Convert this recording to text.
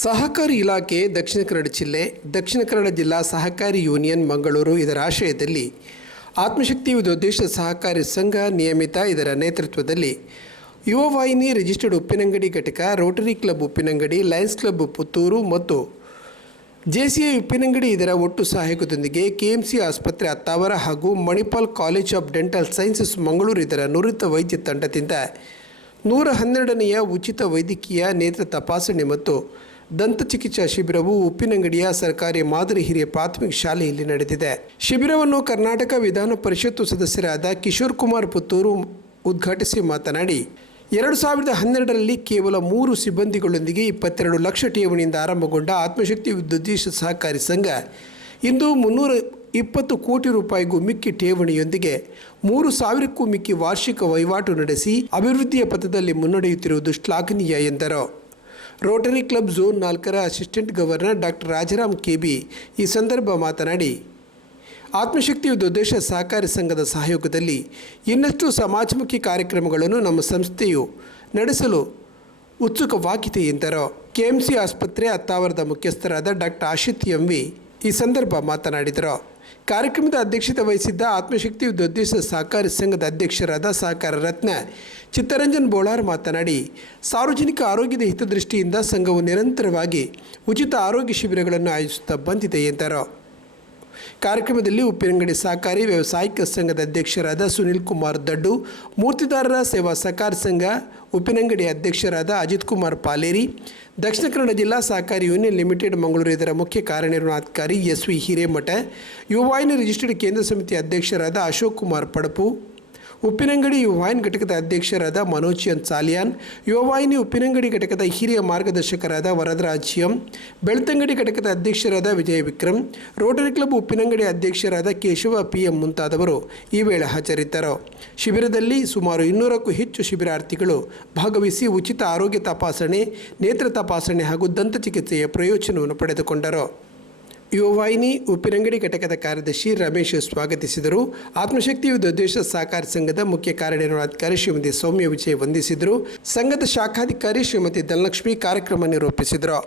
ಸಹಕಾರಿ ಇಲಾಖೆ ದಕ್ಷಿಣ ಕನ್ನಡ ಜಿಲ್ಲೆ ದಕ್ಷಿಣ ಕನ್ನಡ ಜಿಲ್ಲಾ ಸಹಕಾರಿ ಯೂನಿಯನ್ ಮಂಗಳೂರು ಇದರ ಆಶ್ರಯದಲ್ಲಿ ಆತ್ಮಶಕ್ತಿ ವಿದ್ಯೋದ್ದೇಶ ಸಹಕಾರಿ ಸಂಘ ನಿಯಮಿತ ಇದರ ನೇತೃತ್ವದಲ್ಲಿ ಯುವ ವಾಹಿನಿ ರಿಜಿಸ್ಟರ್ಡ್ ಉಪ್ಪಿನಂಗಡಿ ಘಟಕ, rotary club Uppinangadi, lions club Puttur ಮತ್ತು ಜೆಸಿಐ ಉಪ್ಪಿನಂಗಡಿ ಇದರ ಒಟ್ಟು ಸಹಯೋಗದೊಂದಿಗೆ ಕೆಎಂಸಿ ಆಸ್ಪತ್ರೆ ಅತ್ತಾವರ ಹಾಗೂ Manipal college of dental sciences Mangaluru ಇದರ ನುರಿತ ವೈದ್ಯ ತಂಡದಿಂದ 112ನೆಯ ಉಚಿತ ವೈದ್ಯಕೀಯ ನೇತ್ರ ತಪಾಸಣೆ ಮತ್ತು ದಂತಚಿಕಿತ್ಸಾ ಶಿಬಿರವು ಉಪ್ಪಿನಂಗಡಿಯ ಸರ್ಕಾರಿ ಮಾದರಿ ಹಿರಿಯ ಪ್ರಾಥಮಿಕ ಶಾಲೆಯಲ್ಲಿ ನಡೆದಿದೆ. ಶಿಬಿರವನ್ನು ಕರ್ನಾಟಕ ವಿಧಾನ ಪರಿಷತ್ತು ಸದಸ್ಯರಾದ ಕಿಶೋರ್ ಕುಮಾರ್ ಪುತ್ತೂರು ಉದ್ಘಾಟಿಸಿ ಮಾತನಾಡಿ, 2012ರಲ್ಲಿ ಕೇವಲ 3 ಸಿಬ್ಬಂದಿಗಳೊಂದಿಗೆ 22 ಲಕ್ಷ ಠೇವಣಿಯಿಂದ ಆರಂಭಗೊಂಡ ಆತ್ಮಶಕ್ತಿ ವಿದ್ಯೋದ್ದೇಶ ಸಹಕಾರಿ ಸಂಘ ಇಂದು 320 ಕೋಟಿ ರೂಪಾಯಿಗೂ ಮಿಕ್ಕಿ ಠೇವಣಿಯೊಂದಿಗೆ 3,000ಕ್ಕೂ ಮಿಕ್ಕಿ ವಾರ್ಷಿಕ ವಹಿವಾಟು ನಡೆಸಿ ಅಭಿವೃದ್ಧಿಯ ಪಥದಲ್ಲಿ ಮುನ್ನಡೆಯುತ್ತಿರುವುದು ಶ್ಲಾಘನೀಯ ಎಂದರು. ರೋಟರಿ ಕ್ಲಬ್ ಝೋನ್ 4ರ assistant governor doctor Rajaram KB ಈ ಸಂದರ್ಭ ಮಾತನಾಡಿ, ಆತ್ಮಶಕ್ತಿ ವಿದ್ಯೋದ್ದೇಶ ಸಹಕಾರಿ ಸಂಘದ ಸಹಯೋಗದಲ್ಲಿ ಇನ್ನಷ್ಟು ಸಮಾಜಮುಖಿ ಕಾರ್ಯಕ್ರಮಗಳನ್ನು ನಮ್ಮ ಸಂಸ್ಥೆಯು ನಡೆಸಲು ಉತ್ಸುಕವಾಗಿದೆ ಎಂದರು. ಕೆಎಂಸಿ ಆಸ್ಪತ್ರೆ ಅತ್ತಾವರದ ಮುಖ್ಯಸ್ಥರಾದ ಡಾಕ್ಟರ್ ಆಶಿತ್ ಎಂವಿ ಈ ಸಂದರ್ಭ ಮಾತನಾಡಿದರು. ಕಾರ್ಯಕ್ರಮದ ಅಧ್ಯಕ್ಷತೆ ವಹಿಸಿದ್ದ ಆತ್ಮಶಕ್ತಿ ವಿದ್ಯೋದ್ದೇಶ ಸಹಕಾರಿ ಸಂಘದ ಅಧ್ಯಕ್ಷರಾದ ಸಹಕಾರ ರತ್ನ ಚಿತ್ತರಂಜನ್ ಬೋಳಾರ್ ಮಾತನಾಡಿ, ಸಾರ್ವಜನಿಕ ಆರೋಗ್ಯದ ಹಿತದೃಷ್ಟಿಯಿಂದ ಸಂಘವು ನಿರಂತರವಾಗಿ ಉಚಿತ ಆರೋಗ್ಯ ಶಿಬಿರಗಳನ್ನು ಆಯೋಜಿಸುತ್ತಾ ಬಂದಿದೆ ಎಂದರು. ಕಾರ್ಯಕ್ರಮದಲ್ಲಿ ಉಪ್ಪಿನಂಗಡಿ ಸಹಕಾರಿ ವ್ಯಾವಸಾಯಿಕ ಸಂಘದ ಅಧ್ಯಕ್ಷರಾದ ಸುನಿಲ್ ಕುಮಾರ್ ದಡ್ಡು, ಮೂರ್ತಿದಾರರ ಸೇವಾ ಸಹಕಾರಿ ಸಂಘ ಉಪ್ಪಿನಂಗಡಿ ಅಧ್ಯಕ್ಷರಾದ ಅಜಿತ್ ಕುಮಾರ್ ಪಾಲೇರಿ, ದಕ್ಷಿಣ ಕನ್ನಡ ಜಿಲ್ಲಾ ಸಹಕಾರಿ ಯೂನಿಯನ್ ಲಿಮಿಟೆಡ್ ಮಂಗಳೂರು ಇದರ ಮುಖ್ಯ ಕಾರ್ಯನಿರ್ವಹಣಾಧಿಕಾರಿ ಎಸ್.ವಿ. ಹಿರೇಮಠ, ಯುವ ವಾಹಿನಿ ರಿಜಿಸ್ಟರ್ಡ್ ಕೇಂದ್ರ ಸಮಿತಿ ಅಧ್ಯಕ್ಷರಾದ ಅಶೋಕ್ ಕುಮಾರ್ ಪಡಪು, ಉಪ್ಪಿನಂಗಡಿ ಯುವ ವಾಹಿನಿ ಘಟಕದ ಅಧ್ಯಕ್ಷರಾದ ಮನೋಜ್ ಚಂದ್ ಸಾಲಿಯಾನ್, ಯುವ ವಾಹಿನಿ ಉಪ್ಪಿನಂಗಡಿ ಘಟಕದ ಹಿರಿಯ ಮಾರ್ಗದರ್ಶಕರಾದ ವರದರಾಜ್ ಎಂ, ಬೆಳ್ತಂಗಡಿ ಘಟಕದ ಅಧ್ಯಕ್ಷರಾದ ವಿಜಯ ವಿಕ್ರಮ್, ರೋಟರಿ ಕ್ಲಬ್ ಉಪ್ಪಿನಂಗಡಿ ಅಧ್ಯಕ್ಷರಾದ ಕೇಶವ ಪಿ.ಎಂ. ಮುಂತಾದವರು ಈ ವೇಳೆ ಹಾಜರಿದ್ದರು. ಶಿಬಿರದಲ್ಲಿ ಸುಮಾರು 200ಕ್ಕೂ ಹೆಚ್ಚು ಶಿಬಿರಾರ್ಥಿಗಳು ಭಾಗವಹಿಸಿ ಉಚಿತ ಆರೋಗ್ಯ ತಪಾಸಣೆ, ನೇತ್ರ ತಪಾಸಣೆ ಹಾಗೂ ದಂತಚಿಕಿತ್ಸೆಯ ಪ್ರಯೋಜನವನ್ನು ಪಡೆದುಕೊಂಡರು. ಯುವ ವಾಹಿನಿ ಉಪ್ಪಿನಂಗಡಿ ಘಟಕದ ಕಾರ್ಯದರ್ಶಿ ರಮೇಶ್ ಸ್ವಾಗತಿಸಿದರು. ಆತ್ಮಶಕ್ತಿ ವಿದ್ಯೋದ್ದೇಶ ಸಹಕಾರಿ ಸಂಘದ ಮುಖ್ಯ ಕಾರ್ಯನಿರ್ವಹಣಾಧಿಕಾರಿ ಶ್ರೀಮತಿ ಸೌಮ್ಯ ವಿಜಯ್ ವಂದಿಸಿದರು. ಸಂಘದ ಶಾಖಾಧಿಕಾರಿ ಶ್ರೀಮತಿ ಧನಲಕ್ಷ್ಮಿ ಕಾರ್ಯಕ್ರಮ ನಿರೂಪಿಸಿದರು.